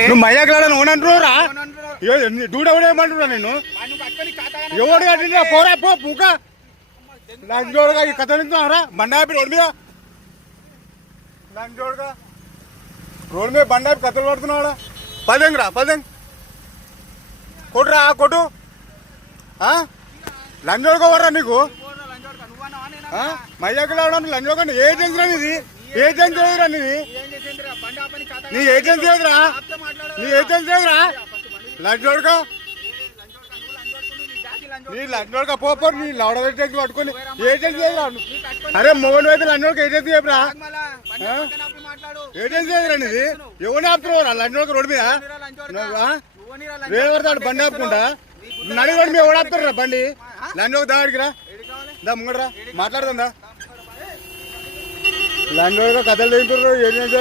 నువ్వు మయ్యాకలాడని ఓనంటున్నావురా డూడెవడేమంటున్నా నేను ఎవడు కట్టినా పోరా పో పూక లంచోడుగా ఈ కథ నింటున్నారా బండాపి రోడ్డు మీద లంచోడుగా రోడ్డు మీద బండాపి కథలు పడుతున్నాడా పదంగిరా పదంగ్ కొట్టురా కొట్టు లంచోడుకోవరా నీకు మయ్యాకలాడని లంచోకండి ఏజెన్సీ ఇది ఏజెన్సీ ఏదిరా నీది నీ ఏజెన్సీ ఏదిరా నీ ఏజెన్సీ ఏదిరా లంచోడుగా నీ లంచోడుగా పోపో నీ లౌడ ఏజెన్సీ పట్టుకొని ఏజెన్సీ ఏదిరా అరే మోహన్ అయితే లంచోడుగా ఏజెన్సీ చెప్పరా ఏజెన్సీ ఏదిరా నీది ఎవరిని ఆపుతున్నావురా లంచోడుగా రోడ్డు మీద వేరే పడతాడు బండి ఆపుకుంటా నడి రోడ్డు మీద ఎవడు ఆపుతారా బండి లంచోక దాడికి రా దా ముంగడరా మాట్లాడుతుందా లంచోడుగా కథలు తింటున్నారు ఏజెన్సీ